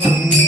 Mm-hmm.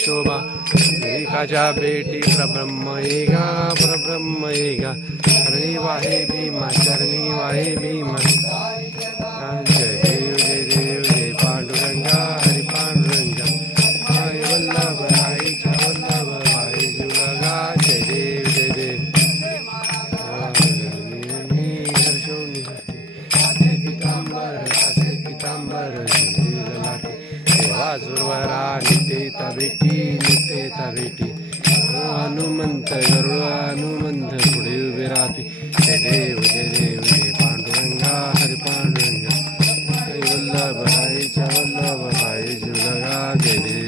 शोभा। एकाच्या बेटी प्रब्रह्म एका प्रब्रह्म एका वाहे भीमा शरणी वाहे भीमा वल्लभ भाई च वल्लभ भाई जुलगा गेले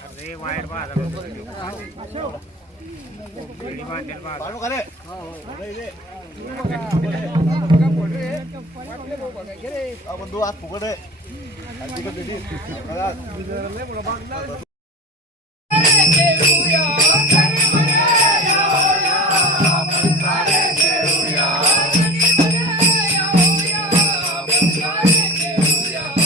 અરે વાયર બાદ ચાલુ કરે ફુગડે Aleluia.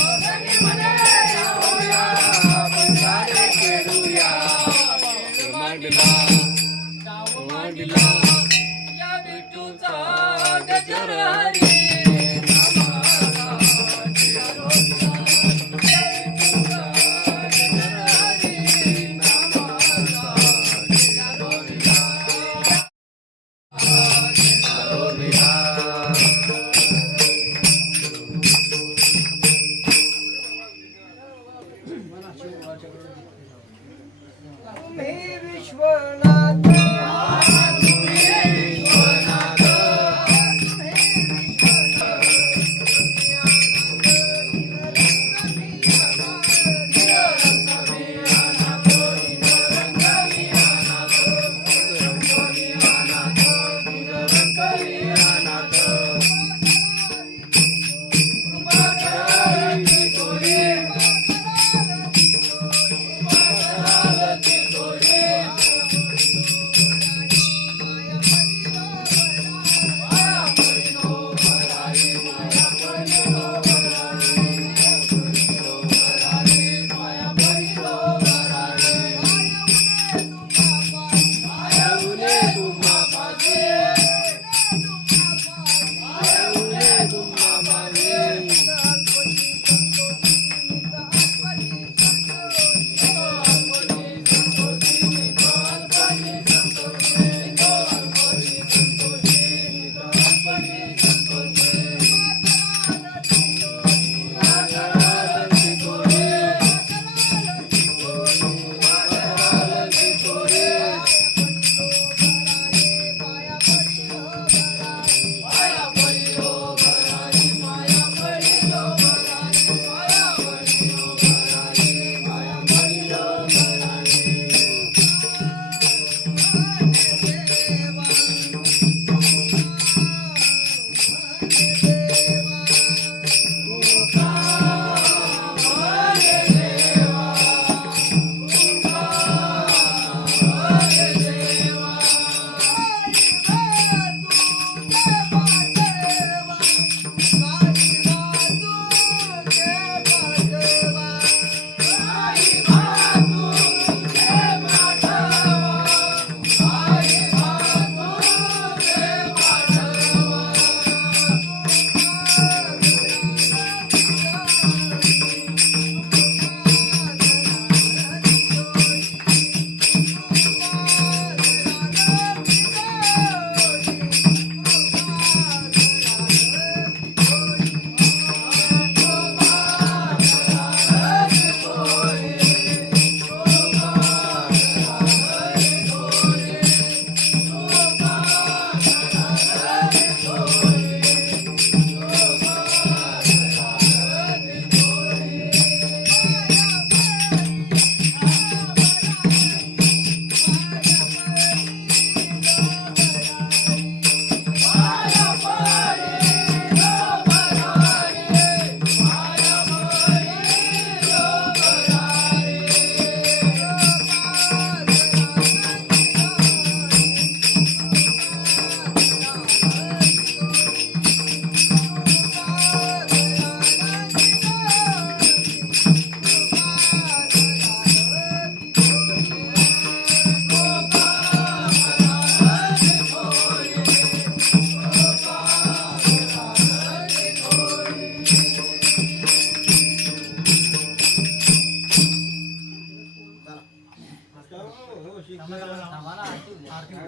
आरती